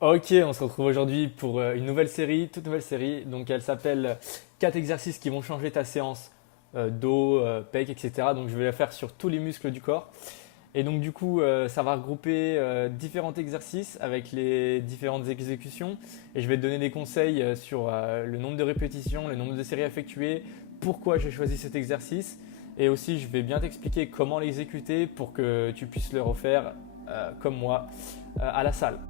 Ok, on se retrouve aujourd'hui pour une nouvelle série, toute nouvelle série. Donc elle s'appelle 4 exercices qui vont changer ta séance dos, pec, etc. Donc je vais la faire sur tous les muscles du corps. Et donc du coup, ça va regrouper différents exercices avec les différentes exécutions. Et je vais te donner des conseils sur le nombre de répétitions, le nombre de séries effectuées, pourquoi j'ai choisi cet exercice. Et aussi, je vais bien t'expliquer comment l'exécuter pour que tu puisses le refaire comme moi à la salle.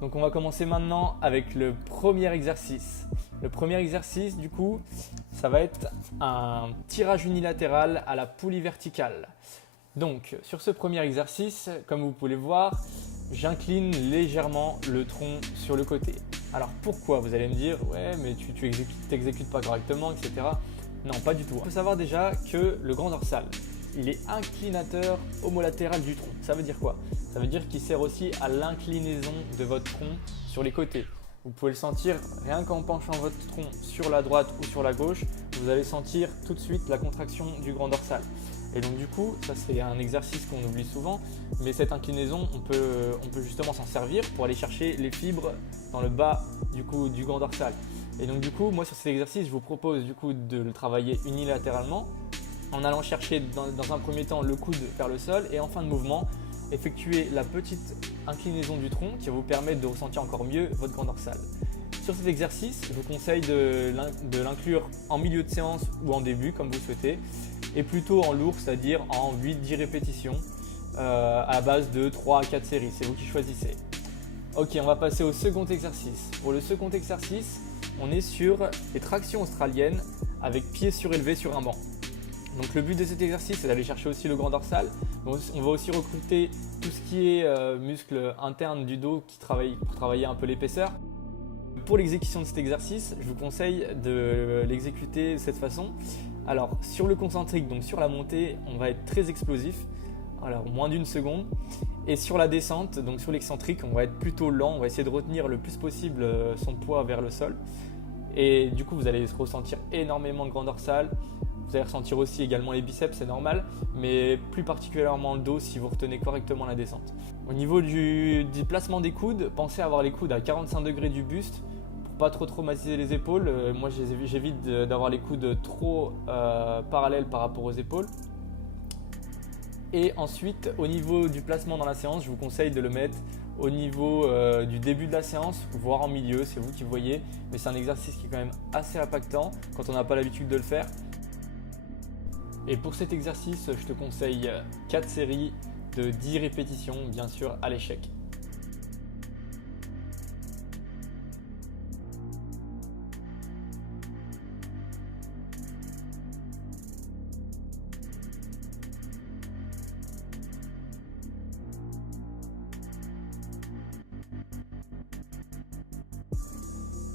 Donc on va commencer maintenant avec le premier exercice. Le premier exercice, du coup, ça va être un tirage unilatéral à la poulie verticale. Donc sur ce premier exercice, comme vous pouvez le voir, j'incline légèrement le tronc sur le côté. Alors pourquoi? Vous allez me dire, ouais mais tu t'exécutes pas correctement, etc. Non, pas du tout. Il faut savoir déjà que le grand dorsal, il est inclinateur homolatéral du tronc. Ça veut dire quoi? Ça veut dire qu'il sert aussi à l'inclinaison de votre tronc sur les côtés. Vous pouvez le sentir rien qu'en penchant votre tronc sur la droite ou sur la gauche, vous allez sentir tout de suite la contraction du grand dorsal. Et donc du coup, ça c'est un exercice qu'on oublie souvent, mais cette inclinaison, on peut justement s'en servir pour aller chercher les fibres dans le bas du grand dorsal. Et donc du coup, moi sur cet exercice, je vous propose du coup de le travailler unilatéralement en allant chercher dans un premier temps le coude vers le sol et en fin de mouvement, effectuer la petite inclinaison du tronc qui va vous permettre de ressentir encore mieux votre grand dorsal. Sur cet exercice, je vous conseille de l'inclure en milieu de séance ou en début comme vous souhaitez et plutôt en lourd, c'est-à-dire en 8-10 répétitions à base de 3 à 4 séries, c'est vous qui choisissez. Ok, on va passer au second exercice. Pour le second exercice, on est sur les tractions australiennes avec pieds surélevés sur un banc. Donc le but de cet exercice, c'est d'aller chercher aussi le grand dorsal. On va aussi recruter tout ce qui est muscles internes du dos pour travailler un peu l'épaisseur. Pour l'exécution de cet exercice, je vous conseille de l'exécuter de cette façon. Alors sur le concentrique, donc sur la montée, on va être très explosif, alors moins d'une seconde. Et sur la descente, donc sur l'excentrique, on va être plutôt lent, on va essayer de retenir le plus possible son poids vers le sol. Et du coup, vous allez ressentir énormément de grand dorsal. Vous allez ressentir aussi également les biceps, c'est normal, mais plus particulièrement le dos si vous retenez correctement la descente. Au niveau du placement des coudes, pensez à avoir les coudes à 45 degrés du buste pour pas trop traumatiser les épaules. Moi, j'évite d'avoir les coudes trop parallèles par rapport aux épaules. Et ensuite, au niveau du placement dans la séance, je vous conseille de le mettre au niveau du début de la séance, voire en milieu, c'est vous qui voyez. Mais c'est un exercice qui est quand même assez impactant quand on n'a pas l'habitude de le faire. Et pour cet exercice, je te conseille 4 séries de 10 répétitions, bien sûr à l'échec.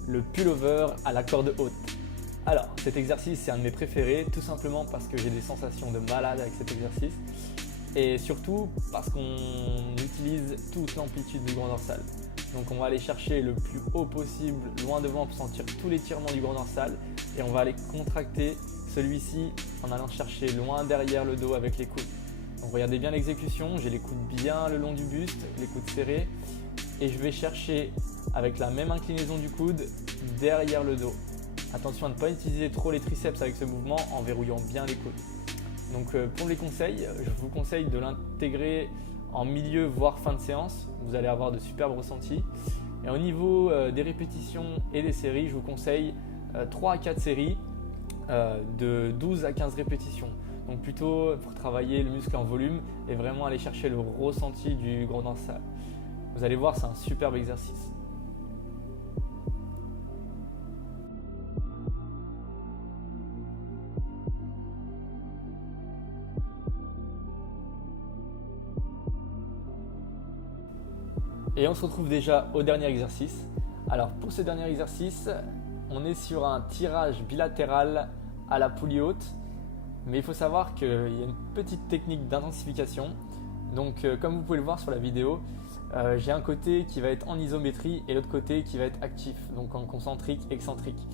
Le pullover à la corde haute. Alors, cet exercice, c'est un de mes préférés, tout simplement parce que j'ai des sensations de malade avec cet exercice et surtout parce qu'on utilise toute l'amplitude du grand dorsal. Donc, on va aller chercher le plus haut possible, loin devant pour sentir tout l'étirement du grand dorsal et on va aller contracter celui-ci en allant chercher loin derrière le dos avec les coudes. Donc, regardez bien l'exécution, j'ai les coudes bien le long du buste, les coudes serrés et je vais chercher avec la même inclinaison du coude derrière le dos. Attention à ne pas utiliser trop les triceps avec ce mouvement en verrouillant bien les coudes. Donc pour les conseils, je vous conseille de l'intégrer en milieu voire fin de séance. Vous allez avoir de superbes ressentis. Et au niveau des répétitions et des séries, je vous conseille 3 à 4 séries de 12 à 15 répétitions. Donc plutôt pour travailler le muscle en volume et vraiment aller chercher le ressenti du grand dorsal. Vous allez voir, c'est un superbe exercice. Et on se retrouve déjà au dernier exercice. Alors pour ce dernier exercice, on est sur un tirage bilatéral à la poulie haute. Mais il faut savoir qu'il y a une petite technique d'intensification. Donc comme vous pouvez le voir sur la vidéo, j'ai un côté qui va être en isométrie et l'autre côté qui va être actif, donc en concentrique, excentrique.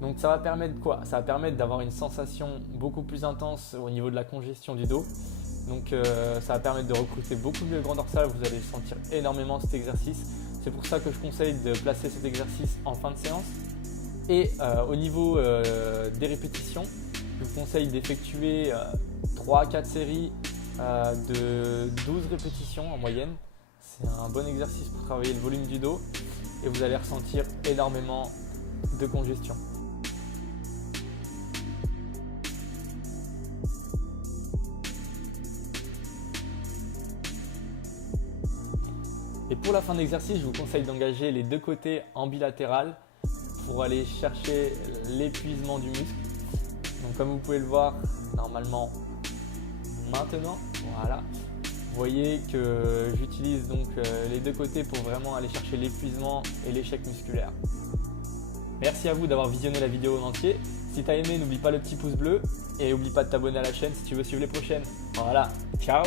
Donc ça va permettre quoi? Ça va permettre d'avoir une sensation beaucoup plus intense au niveau de la congestion du dos. Donc ça va permettre de recruter beaucoup mieux le grand dorsal, vous allez sentir énormément cet exercice, C'est pour ça que je conseille de placer cet exercice en fin de séance. Et au niveau des répétitions, je vous conseille d'effectuer 3 à 4 séries de 12 répétitions en moyenne. C'est un bon exercice pour travailler le volume du dos et vous allez ressentir énormément de congestion. Et pour la fin d'exercice, je vous conseille d'engager les deux côtés en bilatéral pour aller chercher l'épuisement du muscle. Donc comme vous pouvez le voir, normalement maintenant, voilà. Vous voyez que j'utilise donc les deux côtés pour vraiment aller chercher l'épuisement et l'échec musculaire. Merci à vous d'avoir visionné la vidéo en entier. Si tu as aimé, n'oublie pas le petit pouce bleu et n'oublie pas de t'abonner à la chaîne si tu veux suivre les prochaines. Voilà, ciao!